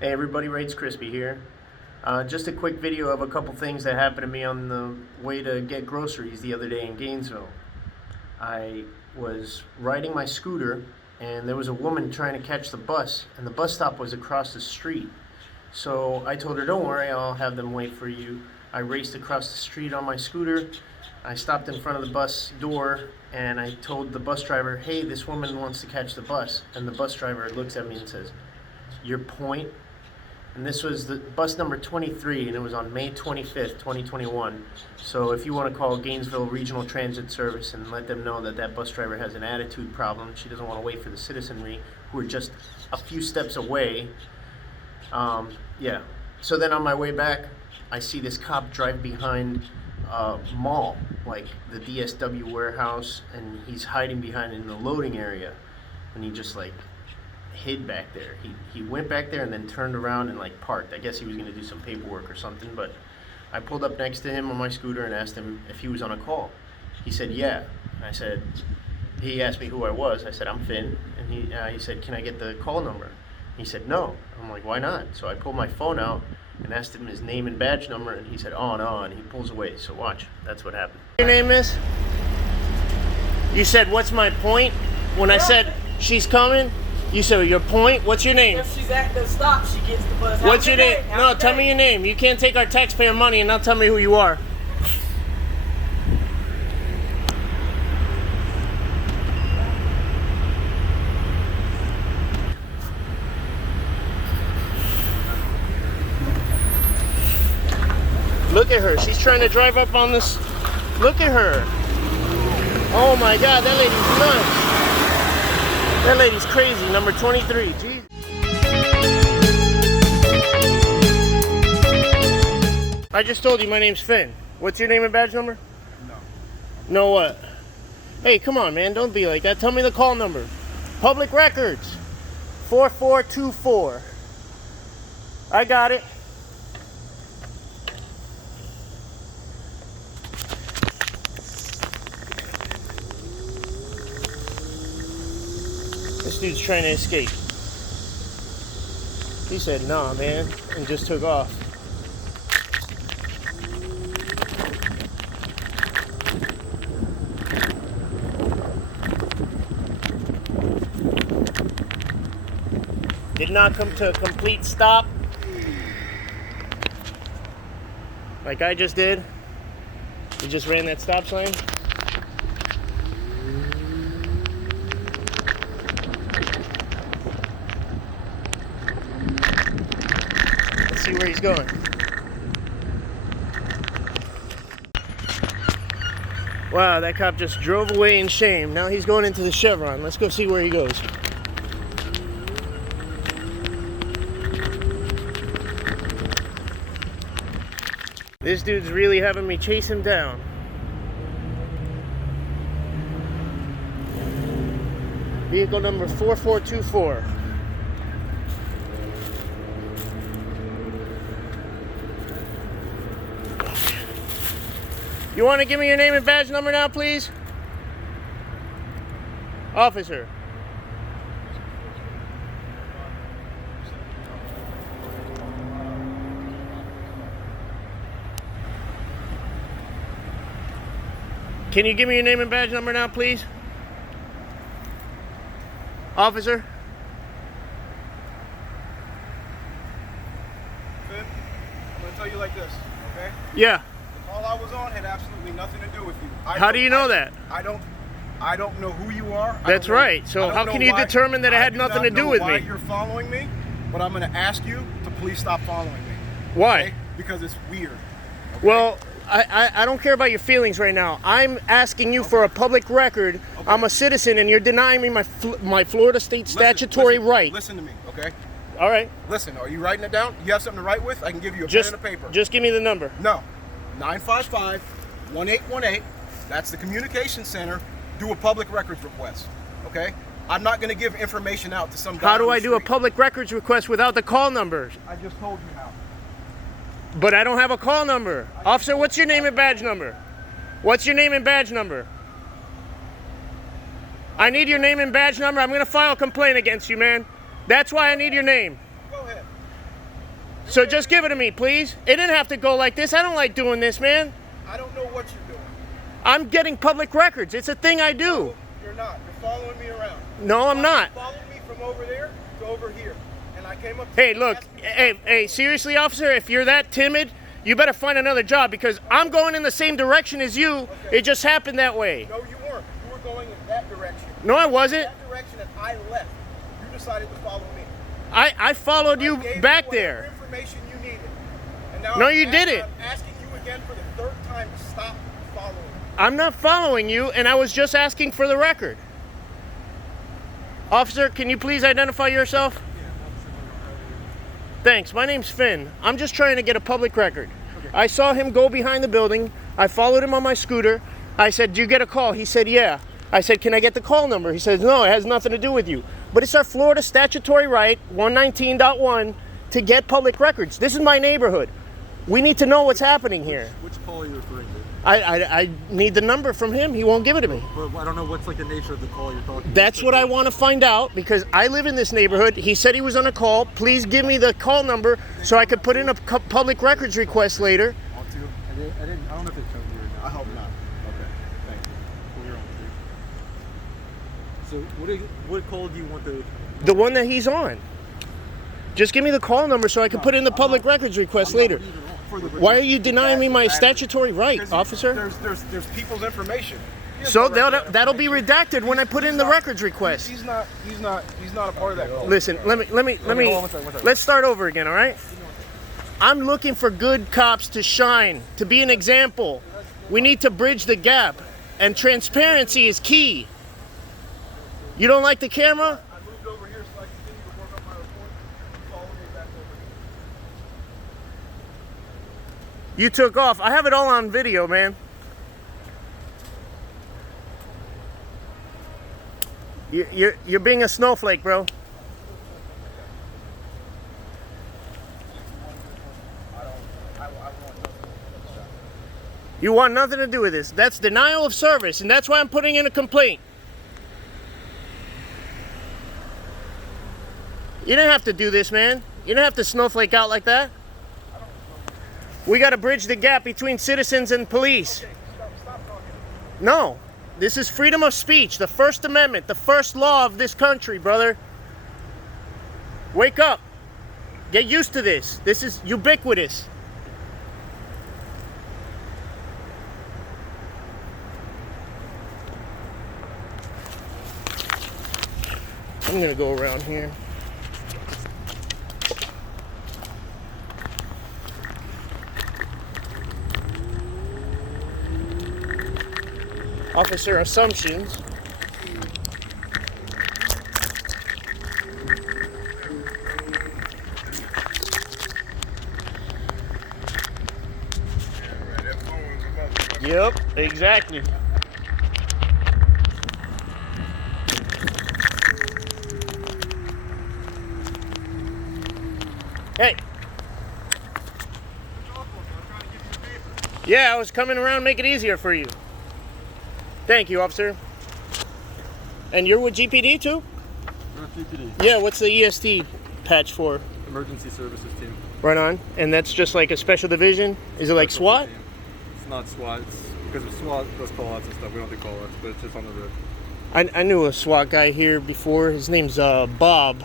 Hey everybody, Raids Crispy here. Just a quick video of a couple things that happened to me on the way to get groceries the other day in Gainesville. I was riding my scooter and there was a woman trying to catch the bus, and the bus stop was across the street. So I told her, don't worry, I'll have them wait for you. I raced across the street on my scooter. I stopped in front of the bus door and I told the bus driver, hey, this woman wants to catch the bus. And the bus driver looks at me and says, your point? And this was the bus number 23, and it was on May 25th, 2021. So if you want to call Gainesville Regional Transit Service and let them know that that bus driver has an attitude problem, she doesn't want to wait for the citizenry who are just a few steps away. Yeah. So then on my way back, I see this cop drive behind a mall, like the DSW warehouse, and he's hiding behind in the loading area. And he just like hid back there. He went back there and then turned around and like parked. I guess he was going to do some paperwork or something, but I pulled up next to him on my scooter and asked him if he was on a call. He said, yeah. He asked me who I was. I said, I'm Finn. And he said, can I get the call number? He said, no. I'm like, why not? So I pulled my phone out and asked him his name and badge number, and he said, oh no, and he pulls away. So watch, that's what happened. Your name is? You said, what's my point? When I said, she's coming? You said, your point? What's your name? If she's at the stop, she gets the bus. What's your name? No, tell me your name. You can't take our taxpayer money and not tell me who you are. Look at her. She's trying to drive up on this. Look at her. Oh my God, that lady's nuts. That lady's crazy. Number 23. Jeez. I just told you my name's Finn. What's your name and badge number? No. No what? Hey, come on, man. Don't be like that. Tell me the call number. Public records. 4424. I got it. This dude's trying to escape. He said, nah, man, and just took off. Did not come to a complete stop, like I just did. He just ran that stop sign. See where he's going. Wow, that cop just drove away in shame. Now he's going into the Chevron. Let's go see where he goes. This dude's really having me chase him down. Vehicle number 4424. You want to give me your name and badge number now, please? Officer. Can you give me your name and badge number now, please? Officer. Finn, I'm going to tell you like this, okay? Yeah. The call I was on had absolutely nothing to do with you. How do you know that? I don't know who you are. That's right. So how can you determine that it had nothing to do with me? I don't know why you're following me, but I'm going to ask you to please stop following me. Why? Okay? Because it's weird. Okay? Well, I don't care about your feelings right now. I'm asking you for a public record. Okay. I'm a citizen, and you're denying me my Florida state statutory right. Listen to me, okay? All right. Listen, are you writing it down? You have something to write with? I can give you a pen and a paper. Just give me the number. No. 955-1818. That's the communication center. Do a public records request, okay? I'm not going to give information out to some guy. How do I do a public records request without the call numbers? I just told you how. But I don't have a call number. Officer, what's your name and badge number? What's your name and badge number? I need your name and badge number. I'm going to file a complaint against you, man. That's why I need your name. Go ahead. So just give it to me, please. It didn't have to go like this. I don't like doing this, man. I don't know what you're doing. I'm getting public records. It's a thing I do. No, you're not. You're following me around. No, I'm not. You followed me from over there to over here. And I came up to Hey, you look. asking you to Hey, seriously, officer, if you're that timid, you better find another job because I'm going in the same direction as you. Okay. It just happened that way. No, you weren't. You were going in that direction. No, I wasn't. That direction that I left. You decided to follow me. I followed you I gave back you whatever there. information you needed. And now No, you didn't. I'm asking you again for the third time to stop following me. I'm not following you, and I was just asking for the record. Officer, can you please identify yourself? Thanks. My name's Finn. I'm just trying to get a public record. Okay. I saw him go behind the building. I followed him on my scooter. I said, "Do you get a call?" He said, "Yeah." I said, "Can I get the call number?" He says, "No, it has nothing to do with you." But it's our Florida statutory right, 119.1, to get public records. This is my neighborhood. We need to know what's happening here. Which call are you referring to? I need the number from him. He won't give it to me. But I don't know what's like the nature of the call you're talking about. That's what I want to find out because I live in this neighborhood. He said he was on a call. Please give me the call number so I could put in a public records request later. Want to? I don't know if it's showing you right now. I hope not. Okay, thank you. Pull your own, please. So what call do you want to? The one that he's on. Just give me the call number so I can put in the public records request later. Why are you denying me my statutory right, Because officer? There's people's information. He has So no right to that'll be redacted when I put in the records request. He's not a part of that call. Listen, let me. Hold on one second. Let's start over again, all right? I'm looking for good cops to shine, to be an example. We need to bridge the gap, and transparency is key. You don't like the camera? I moved over here so I can continue to work on my report. You follow me back over here. You took off. I have it all on video, man. You're being a snowflake, bro. You want nothing to do with this. That's denial of service, and that's why I'm putting in a complaint. You didn't have to do this, man. You didn't have to snowflake out like that. We got to bridge the gap between citizens and police. Stop talking. No, this is freedom of speech, the First Amendment, the first law of this country, brother. Wake up. Get used to this. This is ubiquitous. I'm gonna go around here. Officer assumptions. Yep, exactly. Hey. Yeah, I was coming around to make it easier for you. Thank you, officer. And you're with GPD too? GPD. Yeah, what's the EST patch for? Emergency Services Team. Right on. And that's just like a special division? Is it like SWAT? Team. It's not SWAT. It's because of SWAT does call-outs and stuff. We don't do call-outs, but it's just on the road. I knew a SWAT guy here before. His name's Bob.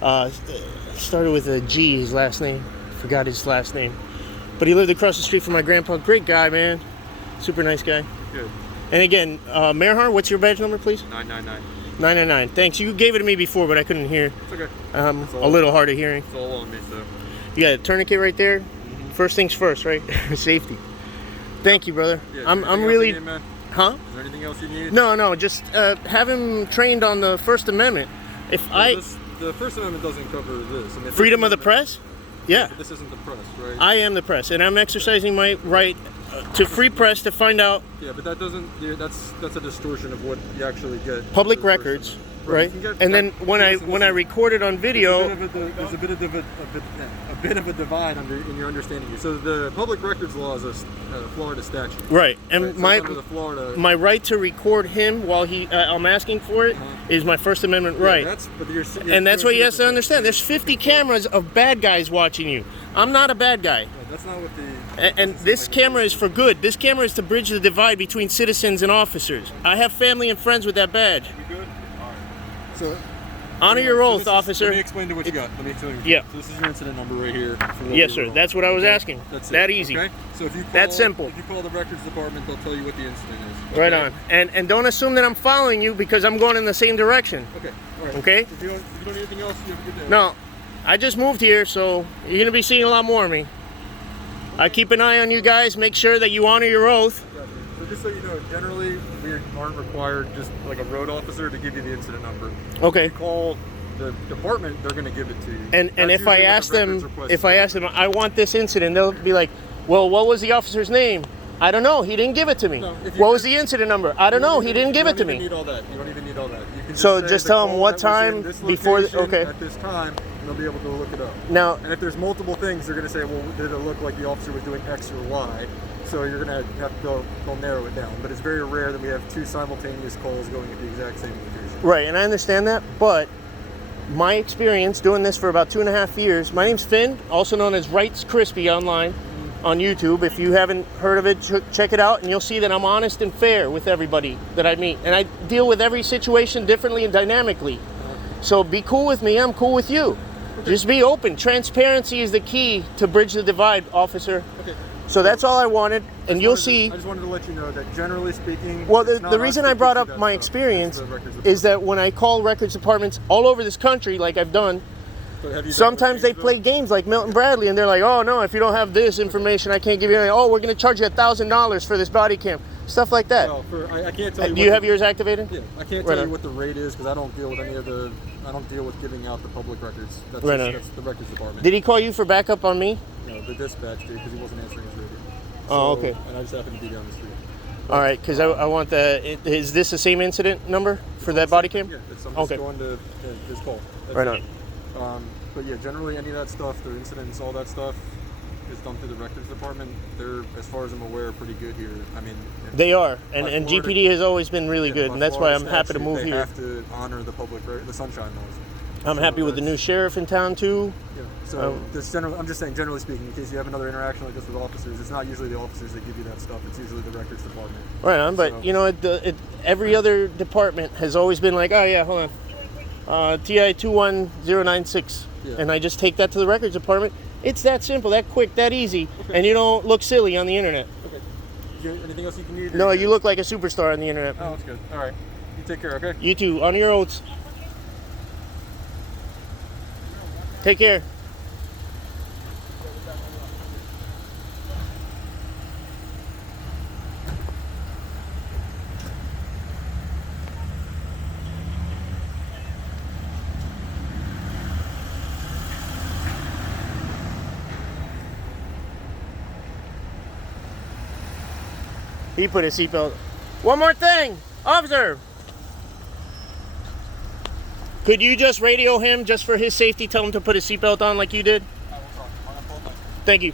Started with a G, his last name. Forgot his last name. But he lived across the street from my grandpa. Great guy, man. Super nice guy. Good. And again, Merhar, what's your badge number, please? 999. 999. Thanks. You gave it to me before, but I couldn't hear. It's okay. A little hard of hearing. It's all on me, so. You got a tourniquet right there. First things first, right? Safety. Thank you, brother. Yeah, I'm anything else really. you need, man? Huh? Is there anything else you need? No. Just have him trained on the First Amendment. The First Amendment doesn't cover this. I mean, Freedom of the press. Yeah. This isn't the press, right? I am the press, and I'm exercising my right to free press to find out Yeah, but that doesn't. Yeah, that's a distortion of what you actually get. public for the First records. Amendment. right? You can get And then that- when I listen. record it on video, There's a bit of a divide in your understanding. So the public records law is a Florida statute. right? And Right, so my it's under the Florida. my right to record him while I'm asking for it is my First Amendment right. And And that's what he has to understand. There's 50 cameras of bad guys watching you. I'm not a bad guy. That's not what the. And this camera is for good. This camera is to bridge the divide between citizens and officers. I have family and friends with that badge. You good? All right. So. Honor your oath, officer. Let me explain to what you got. Let me explain. Yeah. So this is your incident number right here. Yes, sir. That's what I was asking. That's it. That easy. Okay. So if you call, That's simple. If you call the records department, they'll tell you what the incident is. Right Okay? on. And don't assume that I'm following you because I'm going in the same direction. Okay. All right. Okay? If you don't need anything else, you have a good day. No, I just moved here, so you're gonna be seeing a lot more of me. I keep an eye on you guys. Make sure that you honor your oath. So just so you know, generally we aren't required, just like a road officer, to give you the incident number. Okay. If you call the department, they're going to give it to you. And That's if I usually what ask the them, records request if is. I ask them, I want this incident, they'll be like, well, what was the officer's name? I don't know. He didn't give it to me. No, if you What can- was the incident number? I don't know. He didn't give it to You me. don't even need all that. You don't even need all that. You can So say just the tell 'em call what that was in time this before the- location okay. At this time, and they'll be able to look it up. Now, And if there's multiple things, they're going to say, well, did it look like the officer was doing X or Y? So you're going to have to go, they'll narrow it down. But it's very rare that we have two simultaneous calls going at the exact same location. right, and I understand that, but my experience doing this for about 2.5 years, my name's Finn, also known as Wrights Crispy online on YouTube. If you haven't heard of it, check it out, and you'll see that I'm honest and fair with everybody that I meet. And I deal with every situation differently and dynamically. So be cool with me, I'm cool with you. Just be open. Transparency is the key to bridge the divide, officer. Okay. So that's all I wanted, and you'll see. I just wanted to let you know that generally speaking. Well, it's the not reason us I that brought gives up you that my stuff. experience It's the records is that when I call records departments all over this country, like I've done, department. So have you done sometimes they with play games like Milton Bradley, and they're like, oh no, if you don't have this information, I can't give you anything. Oh, we're going to charge you $1,000 for this body cam. Stuff like that. Well, I can't tell you. Do you have yours activated? Yeah, I can't Right tell on. you what the rate is because I don't deal with any of the. I don't deal with giving out the public records. That's, Right just, on. that's the records department. Did he call you for backup on me? No, the dispatch did because he wasn't answering his radio. Oh, So- okay. And I just happened to be down the street. All right, because I want the. Is this the same incident number for that body cam? Yeah, I'm just Okay. going to his call. That's Right it. But yeah, generally any of that stuff, the incidents, all that stuff, is done through the records department. They're, as far as I'm aware, pretty good here. I mean, They are, and By GPD Florida- has always been really good, by and that's why I'm Florida happy to statute, move they here. have to honor the the sunshine laws. I'm So happy with the new that's- sheriff in town too. Yeah. So Um, this I'm just saying, generally speaking, in case you have another interaction like this with officers, it's not usually the officers that give you that stuff. It's usually the records department. Right on, but So- you know, every other department has always been like, oh yeah, hold on, TI 21096, Yeah. and I just take that to the records department. It's that simple, that quick, that easy, Okay. and you don't look silly on the internet. Okay. Is there anything else you can need? No, you look like a superstar on the internet. Oh, that's good. All right. You take care. Okay. You too, on your oaths. Take care. He put his seatbelt. One more thing, officer. Could you just radio him just for his safety? Tell him to put his seatbelt on like you did. Thank you.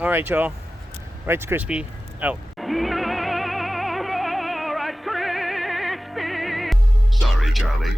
All right, y'all. Wrights Crispy out. Sorry, Charlie.